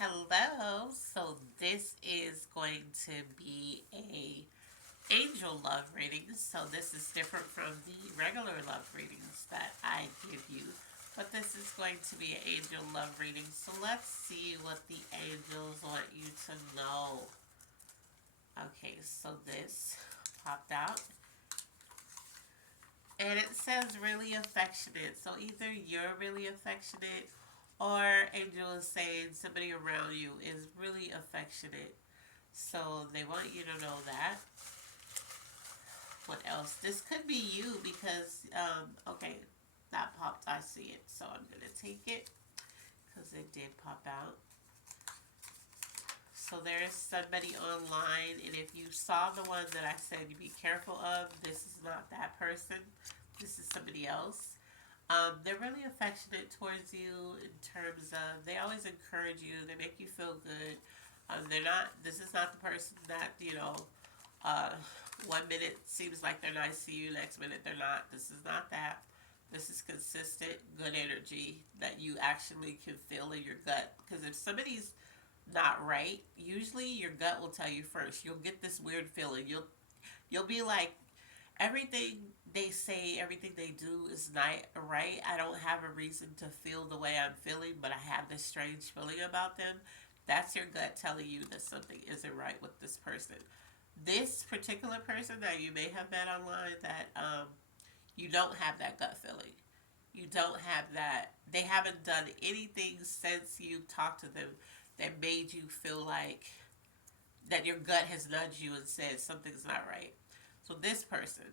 Hello. So this is going to be a angel love reading. So this is different from the regular love readings that I give you. But this is going to be an angel love reading. So let's see what the angels want you to know. Okay, so this popped out. And it says really affectionate. So either you're really affectionate or Angel is saying somebody around you is really affectionate. So they want you to know that. What else? This could be you because, okay, that popped. I see it. So I'm going to take it because it did pop out. So there is somebody online, and if you saw the one that I said you be careful of, this is not that person. This is somebody else. They're really affectionate towards you in terms of they always encourage you. They make you feel good. They're not. This is not the person that Uh, 1 minute seems like they're nice to you. Next minute they're not. This is not that. This is consistent, good energy that you actually can feel in your gut. Because if somebody's not right, usually your gut will tell you first. You'll get this weird feeling. You'll be like, everything they say, everything they do is not right. I don't have a reason to feel the way I'm feeling, but I have this strange feeling about them. That's your gut telling you that something isn't right with this person. This particular person that you may have met online, that you don't have that gut feeling. You don't have that. They haven't done anything since you talked to them that made you feel like that your gut has nudged you and said something's not right. So this person,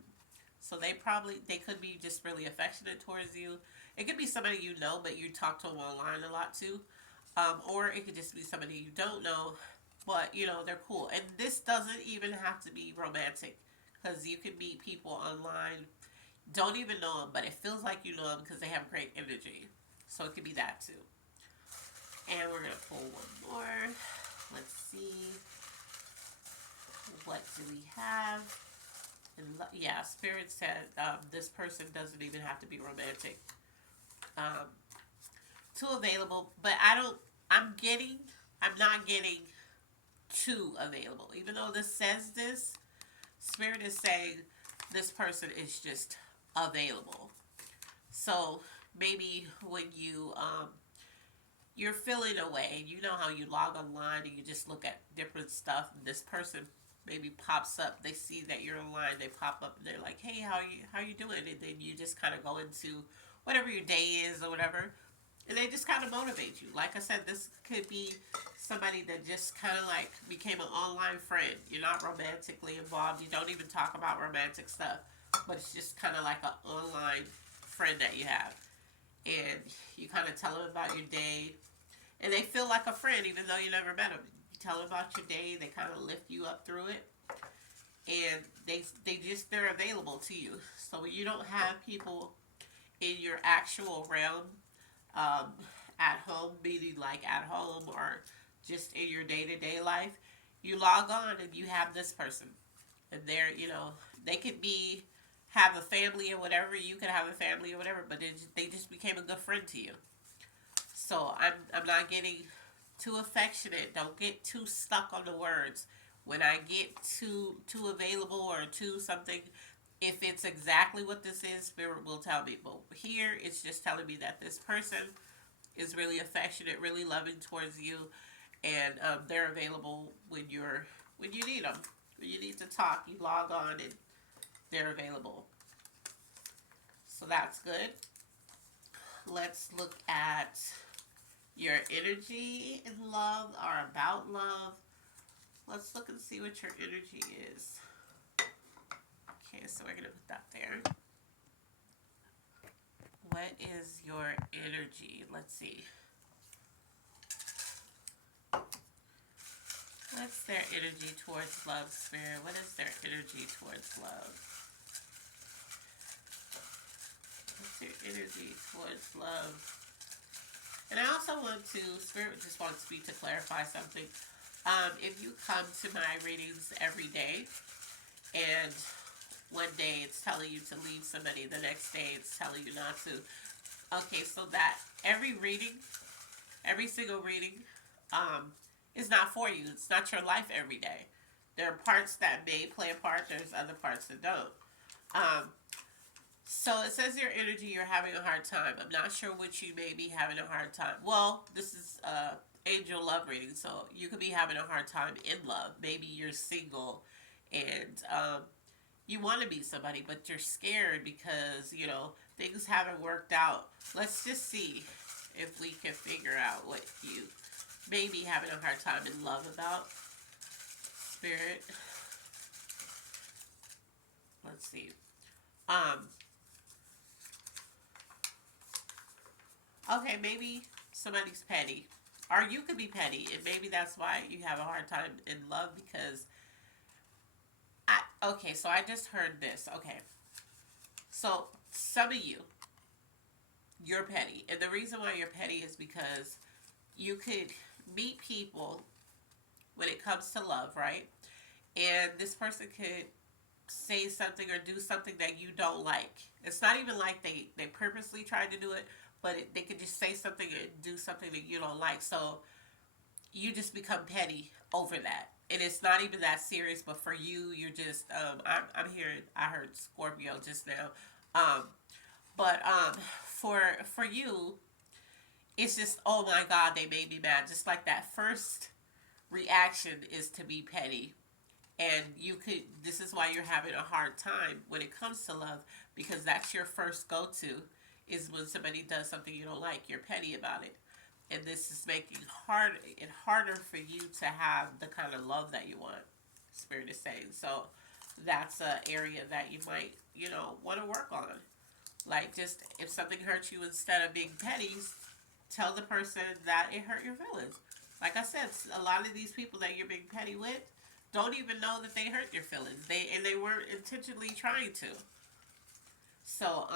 so they could be just really affectionate towards you. It could be somebody you know, but you talk to them online a lot too. Or it could just be somebody you don't know, but they're cool. And this doesn't even have to be romantic, because you can meet people online, don't even know them, but it feels like you know them because they have great energy. So it could be that too. And we're gonna pull one more. Let's see, what do we have? And yeah, Spirit said this person doesn't even have to be romantic. Um, Too available, but I don't. I'm getting. I'm not getting too available. Even though this says this, Spirit is saying this person is just available. So maybe when you're feeling away, you know how you log online and you just look at different stuff, and this person maybe pops up. They see that you're online, they pop up and they're like, "Hey, how you doing?" And then you just kind of go into whatever your day is or whatever, and they just kind of motivate you. Like I said, this could be somebody that just kind of like became an online friend. You're not romantically involved. You don't even talk about romantic stuff, but it's just kind of like an online friend that you have, and you kind of tell them about your day, and they feel like a friend even though you never met them. You tell them about your day, they kind of lift you up through it, and they're available to you. So when you don't have people in your actual realm, um, at home, meaning like at home or just in your day to day life, you log on and you have this person, and they could be have a family or whatever. You could have a family or whatever, but they just became a good friend to you. So I'm not getting too affectionate. Don't get too stuck on the words. When I get too available or too something, if it's exactly what this is, Spirit will tell me. But here, it's just telling me that this person is really affectionate, really loving towards you, and they're available when you need them. When you need to talk, you log on and they're available. So that's good. Let's look at your energy in love or about love. Let's look and see what your energy is. Okay, so we're gonna put that there. What is your energy? Let's see. What's their energy towards love, Spirit? What is their energy towards love? What's their energy towards love? And I also want to, Spirit just wants me to clarify something. If you come to my readings every day, and one day it's telling you to leave somebody, the next day it's telling you not to. Okay, so that every single reading, is not for you. It's not your life every day. There are parts that may play a part. There's other parts that don't. Um, so it says your energy, you're having a hard time. I'm not sure which you may be having a hard time. Well, this is angel love reading, so you could be having a hard time in love. Maybe you're single and you want to meet somebody, but you're scared because, things haven't worked out. Let's just see if we can figure out what you may be having a hard time in love about. Spirit. Let's see. Um, okay, maybe somebody's petty. Or you could be petty, and maybe that's why you have a hard time in love because okay, so I just heard this. Okay. So some of you're petty. And the reason why you're petty is because you could meet people when it comes to love, right? And this person could say something or do something that you don't like. It's not even like they purposely tried to do it, but they could just say something and do something that you don't like. So you just become petty over that. And it's not even that serious, but for you, you're just, I'm hearing, I heard Scorpio just now. Um, but for you, it's just, oh my God, they made me mad. Just like that first reaction is to be petty. And this is why you're having a hard time when it comes to love, because that's your first go to, is when somebody does something you don't like, you're petty about it. And this is making it harder for you to have the kind of love that you want, Spirit is saying. So that's an area that you might, want to work on. Like, just if something hurts you, instead of being petty, tell the person that it hurt your feelings. Like I said, a lot of these people that you're being petty with don't even know that they hurt your feelings. They weren't intentionally trying to. So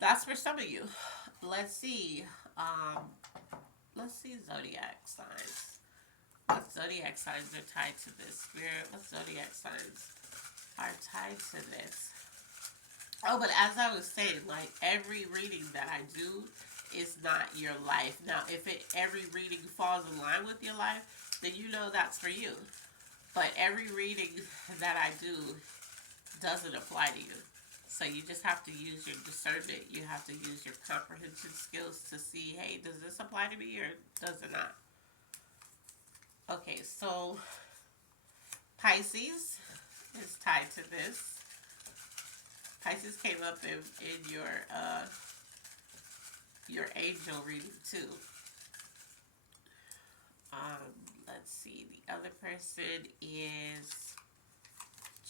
that's for some of you. Let's see. Um, let's see zodiac signs. What zodiac signs are tied to this? Spirit, what zodiac signs are tied to this? Oh, but as I was saying, like, every reading that I do is not your life. Now, if every reading falls in line with your life, then you know that's for you. But every reading that I do doesn't apply to you. So you just have to use your discernment. You have to use your comprehension skills to see, hey, does this apply to me or does it not? Okay, so Pisces is tied to this. Pisces came up in your angel reading too. Let's see. The other person is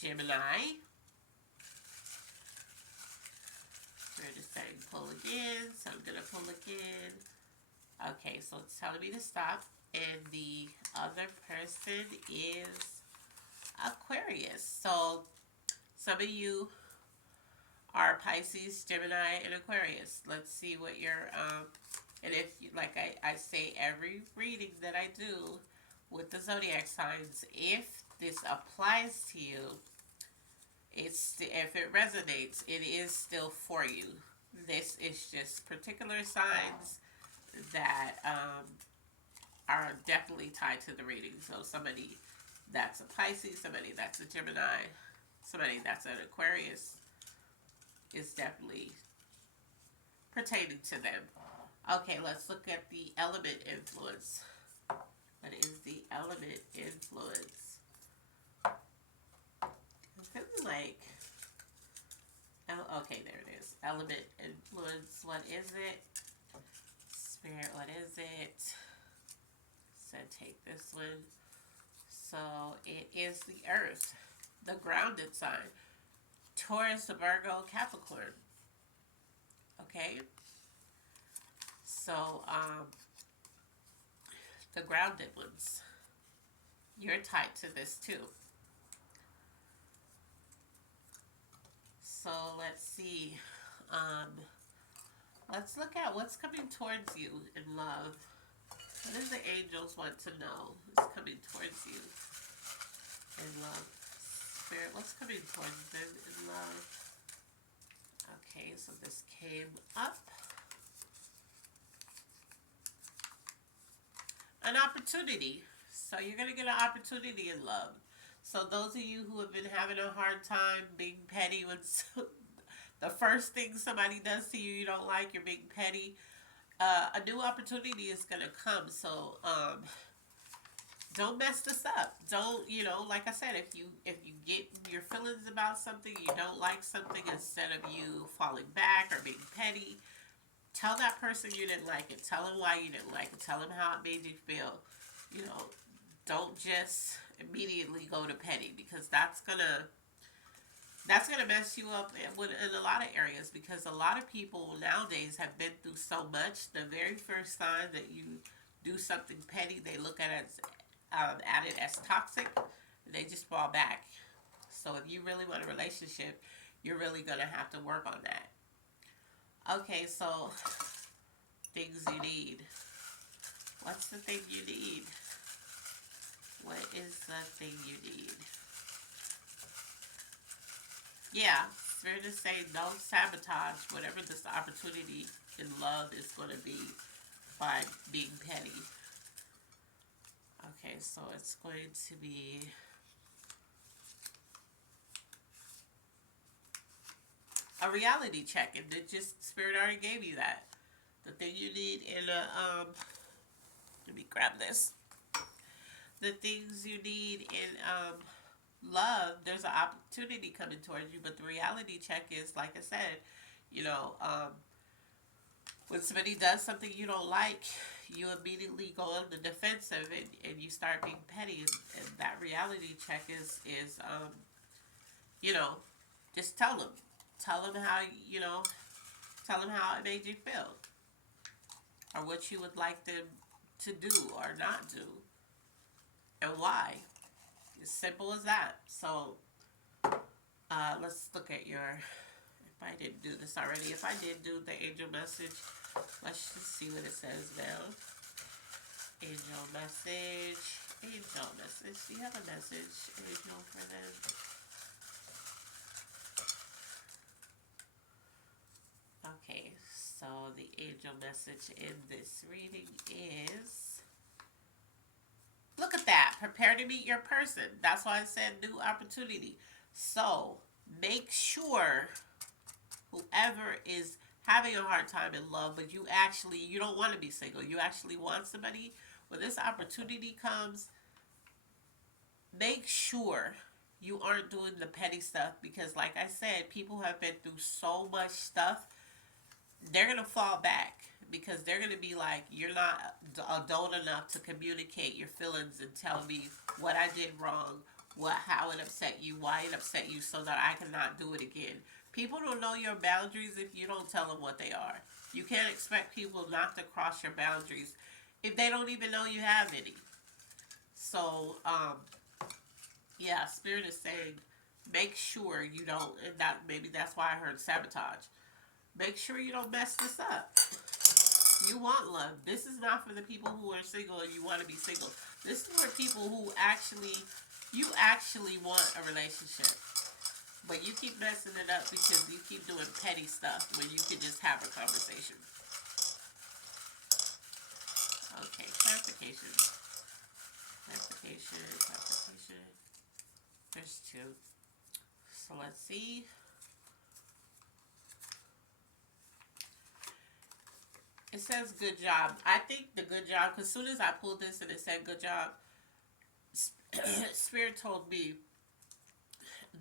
Gemini. We're just saying pull again, so I'm gonna pull again. Okay, so it's telling me to stop. And the other person is Aquarius. So some of you are Pisces, Gemini, and Aquarius. Let's see what your and if like I say every reading that I do with the zodiac signs, if this applies to you, if it resonates, it is still for you. This is just particular signs that are definitely tied to the reading. So somebody that's a Pisces, somebody that's a Gemini, somebody that's an Aquarius is definitely pertaining to them. Okay, let's look at the element influence. What is the element influence? It's feeling like, okay, there it is. Element influence, what is it? Spirit, what is it? Said take this one. So it is the earth, the grounded sign. Taurus, Virgo, Capricorn. Okay? So, the grounded ones. You're tied to this too. So let's see. Let's look at what's coming towards you in love. What does the angels want to know is coming towards you in love? Spirit, what's coming towards them in love? Okay, so this came up. an opportunity. So you're going to get an opportunity in love. So those of you who have been having a hard time being petty when the first thing somebody does to you you don't like, you're being petty, a new opportunity is going to come. So don't mess this up. Don't, like I said, if you get your feelings about something, you don't like something, instead of you falling back or being petty, tell that person you didn't like it. Tell them why you didn't like it. Tell them how it made you feel. You know, don't just immediately go to petty, because that's gonna mess you up in a lot of areas, because a lot of people nowadays have been through so much. The very first sign that you do something petty, they look at it as toxic. They just fall back. So if you really want a relationship, you're really gonna have to work on that. Okay, so things you need. What's the thing you need? What is the thing you need? Yeah, it's fair to say don't sabotage whatever this opportunity in love is going to be by being petty. Okay, so it's going to be a reality check, and it just Spirit already gave you that. The thing you need in a let me grab this. The things you need in love, there's an opportunity coming towards you, but the reality check is, like I said, you know, when somebody does something you don't like, you immediately go on the defensive, and you start being petty, and that reality check is you know, just tell them how tell them how it made you feel, or what you would like them to do or not do, and why. As simple as that. So let's look at your. If I didn't do this already, if I did do the angel message, let's just see what it says now. Angel message. Angel message. Do you have a message, angel, for them? Okay, so the angel message in this reading is, look at that. Prepare to meet your person. That's why I said new opportunity. So make sure whoever is having a hard time in love, but you don't want to be single. You actually want somebody. When this opportunity comes, make sure you aren't doing the petty stuff, because like I said, people have been through so much stuff. They're going to fall back, because they're going to be like, you're not adult enough to communicate your feelings and tell me what I did wrong, how it upset you, why it upset you, so that I cannot do it again. People don't know your boundaries if you don't tell them what they are. You can't expect people not to cross your boundaries if they don't even know you have any. So, yeah, Spirit is saying, make sure you don't, and maybe that's why I heard sabotage. Make sure you don't mess this up. You want love. This is not for the people who are single and you want to be single. This is for people who you actually want a relationship. But you keep messing it up because you keep doing petty stuff when you can just have a conversation. Okay, clarification. Clarification. There's two. So let's see. It says good job. I think the good job, because as soon as I pulled this and it said good job, Spirit told me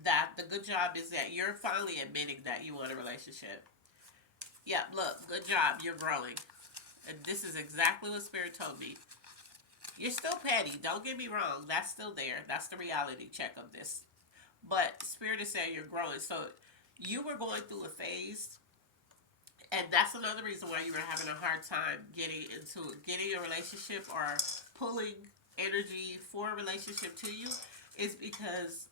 that the good job is that you're finally admitting that you want a relationship. Yeah, look, good job. You're growing. And this is exactly what Spirit told me. You're still petty. Don't get me wrong. That's still there. That's the reality check of this. But Spirit is saying you're growing. So you were going through a phase, and that's another reason why you were having a hard time getting a relationship or pulling energy for a relationship to you, is because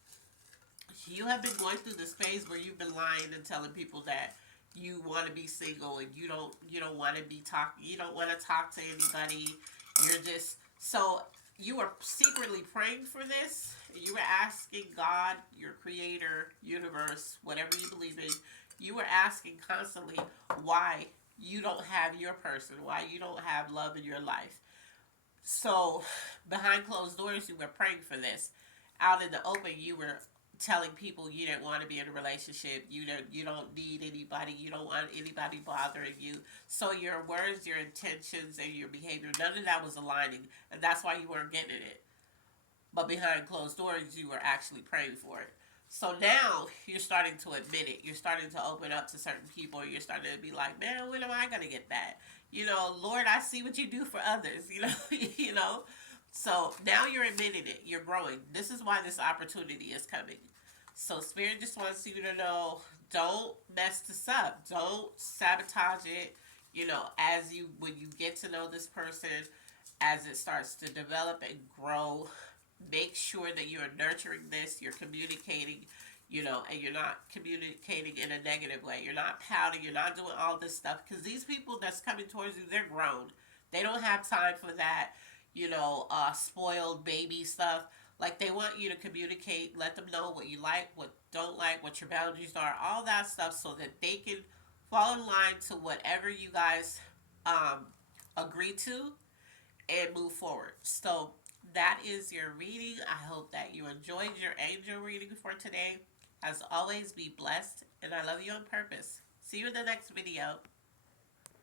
you have been going through this phase where you've been lying and telling people that you want to be single, and you don't want to be you don't want to talk to anybody. You're just, so you were secretly praying for this. You were asking God, your creator, universe, whatever you believe in, you were asking constantly why you don't have your person, why you don't have love in your life. So, behind closed doors, you were praying for this. Out in the open, you were telling people you didn't want to be in a relationship. You don't need anybody. You don't want anybody bothering you. So your words, your intentions, and your behavior, none of that was aligning, and that's why you weren't getting it. But behind closed doors, you were actually praying for it. So now you're starting to admit it. You're starting to open up to certain people. You're starting to be like, man, when am I gonna get that? Lord, I see what you do for others. you know. So now you're admitting it. You're growing. This is why this opportunity is coming. So Spirit just wants you to know, don't mess this up. Don't sabotage it. As you when you get to know this person, as it starts to develop and grow, make sure that you're nurturing this, you're communicating, and you're not communicating in a negative way. You're not pouting, you're not doing all this stuff because these people that's coming towards you, they're grown. They don't have time for that, spoiled baby stuff. Like they want you to communicate, let them know what you like, what don't like, what your boundaries are, all that stuff, so that they can fall in line to whatever you guys um, agree to and move forward. So that is your reading. I hope that you enjoyed your angel reading for today. As always, be blessed, and I love you on purpose. See you in the next video.